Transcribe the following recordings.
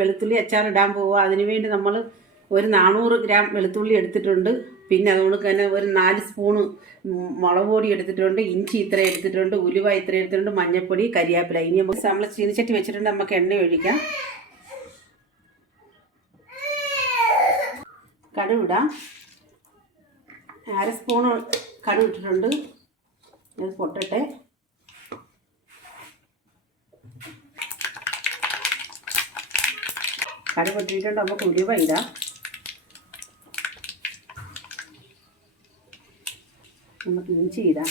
വെളുത്തുള്ളി അച്ചാർ ഇടാൻ പോവുക. അതിനുവേണ്ടി നമ്മൾ ഒരു നാനൂറ് ഗ്രാം വെളുത്തുള്ളി എടുത്തിട്ടുണ്ട്. പിന്നെ അതുകൊണ്ട് തന്നെ ഒരു നാല് സ്പൂണ് മുളക് പൊടി എടുത്തിട്ടുണ്ട് ഇഞ്ചി ഇത്ര എടുത്തിട്ടുണ്ട് ഉലുവ ഇത്ര എടുത്തിട്ടുണ്ട് മഞ്ഞൾപ്പൊടി കരിയാപ്പില. ഇനി നമുക്ക് നമ്മൾ ചീനിച്ചട്ടി വെച്ചിട്ടുണ്ട് നമുക്ക് എണ്ണ ഒഴിക്കാം. കടുവിടാം അര സ്പൂണ് കടുവിട്ടിട്ടുണ്ട് ഇത് പൊട്ടട്ടെ. കടുവ് പൊട്ടിയിട്ടുണ്ട്. നമുക്ക് ഉലുവ ഇടാം നമുക്ക് ഇഞ്ചി ഇടാം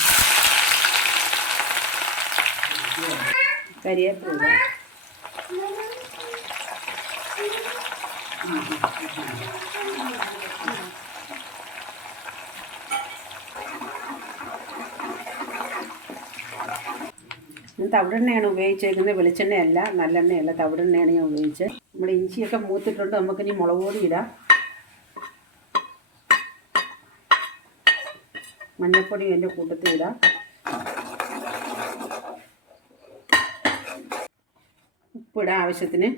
കരിയേപ്പില. തവിടെണ്ണയാണ് ഉപയോഗിച്ചേക്കുന്നത്. വെളിച്ചെണ്ണയല്ല നല്ലെണ്ണയല്ല. തവിടെണ്ണയാണ് ഞാൻ ഉപയോഗിച്ചത്. നമ്മൾ ഇഞ്ചിയൊക്കെ മൂത്തിട്ടുണ്ട് നമുക്കിനി മുളക് പൊടി ഇടാം. മഞ്ഞൾപ്പൊടി എന്റെ കൂട്ടത്തിൽ ഇടാം. ഉപ്പിടാം ആവശ്യത്തിന്.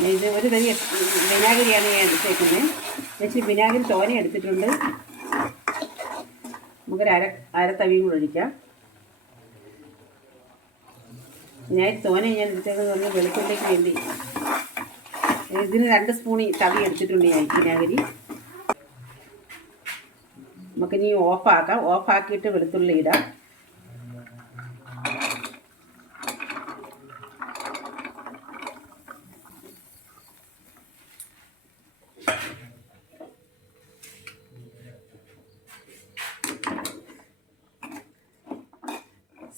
ഇത് ഒരു തരി വിനാഗിരിയാണ് ഞാൻ എടുത്തേക്കുന്നത്. ചേച്ചി വിനാഗിരി തോന എടുത്തിട്ടുണ്ട്. നമുക്കൊരു അര അര തവിയും കൂടെ ഒഴിക്കാം. ഞാൻ തോന ഞാൻ എടുത്തേക്കെന്ന് പറഞ്ഞാൽ വെളുത്തുള്ളിക്ക് വേണ്ടി. ഇതിന് രണ്ട് സ്പൂൺ ഈ തവി എടുത്തിട്ടുണ്ട് ഞാൻ വിനാഗിരി. നമുക്കിനി ഓഫാക്കാം. ഓഫാക്കിയിട്ട് വെളുത്തുള്ളി ഇടാം.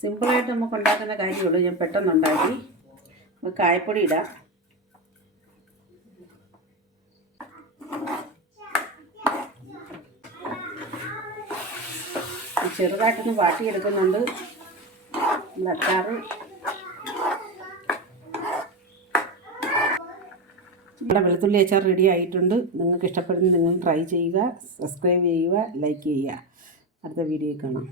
സിമ്പിളായിട്ട് നമുക്ക് ഉണ്ടാക്കുന്ന കാര്യമുള്ളൂ. ഞാൻ പെട്ടെന്ന് ഉണ്ടാക്കി നമുക്ക് കായപ്പൊടി ഇടാം. ചെറുതായിട്ടൊന്ന് വാട്ടിയെടുക്കുന്നുണ്ട്. അച്ചാറ്. നമ്മുടെ വെളുത്തുള്ളി അച്ചാർ റെഡി ആയിട്ടുണ്ട്. നിങ്ങൾക്ക് ഇഷ്ടപ്പെടുന്ന നിങ്ങൾ ട്രൈ ചെയ്യുക സബ്സ്ക്രൈബ് ചെയ്യുക ലൈക്ക് ചെയ്യുക. അടുത്ത വീഡിയോ കാണാം.